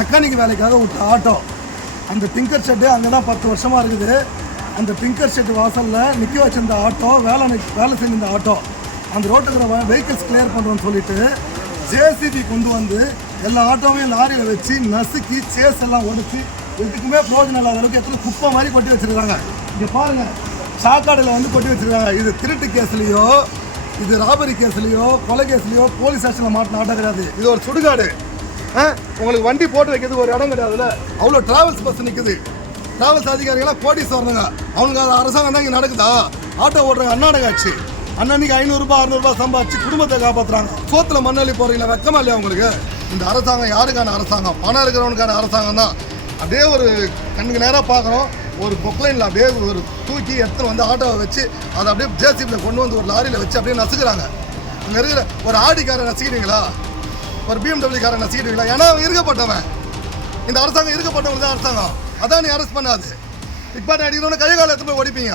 Mechanic வேலைக்காக விட்ட auto. அந்த டிங்கர் ஷெட்டு அங்கே தான் 10 வருஷமாக இருக்குது. அந்த டிங்கர் ஷெட்டு வாசலில் நிற்க வச்சிருந்த ஆட்டோ, வேலை செஞ்சிருந்த ஆட்டோ, அந்த ரோட்டுக்கிற வெஹிக்கிள்ஸ் கிளியர் பண்ணுறோன்னு சொல்லிட்டு ஜேசிபி கொண்டு வந்து எல்லா ஆட்டோவையும் லாரியில் வச்சு நசுக்கி சேஸ் எல்லாம் ஒடிச்சு எதுக்குமே பிரயோஜனம் இல்லாத அளவுக்கு எத்தனை குப்பை மாதிரி கொட்டி வச்சுருக்காங்க. இங்கே பாருங்கள், சாக்காடில் வந்து கொட்டி வச்சுருக்காங்க. இது திருட்டு கேஸ்லேயோ, இது ராபரி கேஸ்லேயோ, கொலை கேஸ்லேயோ போலீஸ் ஸ்டேஷனில் மாட்டின ஆட்டோ கிடையாது. இது ஒரு சுடுகாடு. உங்களுக்கு வண்டி போட்டு வைக்கிறதுக்கு ஒரு இடம் கிடையாதுல்ல. அவ்வளோ டிராவல்ஸ் பஸ் நிற்குது. டிராவல்ஸ் அதிகாரிகளாம் கோடீஸ்வரனுங்க. அவனுக்கு அது அரசாங்கம் தான் இங்கே நடக்குதா? ஆட்டோ ஓடுறாங்க அண்ணாடக ஆச்சு. அன்னன்னைக்கு 500 600 சம்பாதிச்சு குடும்பத்தை காப்பாற்றுறாங்க. சோத்தில் மண்ணள்ளி போகிறீங்களா? வெக்கமா இல்லையா உங்களுக்கு? இந்த அரசாங்கம் யாருக்கான அரசாங்கம்? பணம் இருக்கிறவனுக்கான அரசாங்கம் தான். அப்படியே ஒரு கண்ணுக்கு நேராக பார்க்குறோம். ஒரு பொக்லைனில் அப்படியே ஒரு தூக்கி எடுத்துகிட்டு வந்து ஆட்டோவை வச்சு அதை அப்படியே ஜேசிபியில் கொண்டு வந்து ஒரு லாரியில் வச்சு அப்படியே நசுக்கிறாங்க. அங்கே இருக்கிற ஒரு ஆடி காரை நசுக்கிறீங்களா? ஒரு BMW காரை நசுக்கிறீங்களா? ஏன்னா இருக்கப்பட்டவன். இந்த அரசாங்கம் இருக்கப்பட்டவங்க தான் அரசாங்கம். அதான் நீ அரெஸ்ட் பண்ணாது. பிக்பாட் அடிக்கிறவன கையை காலை எடுத்து போய் ஓடிப்பீங்க.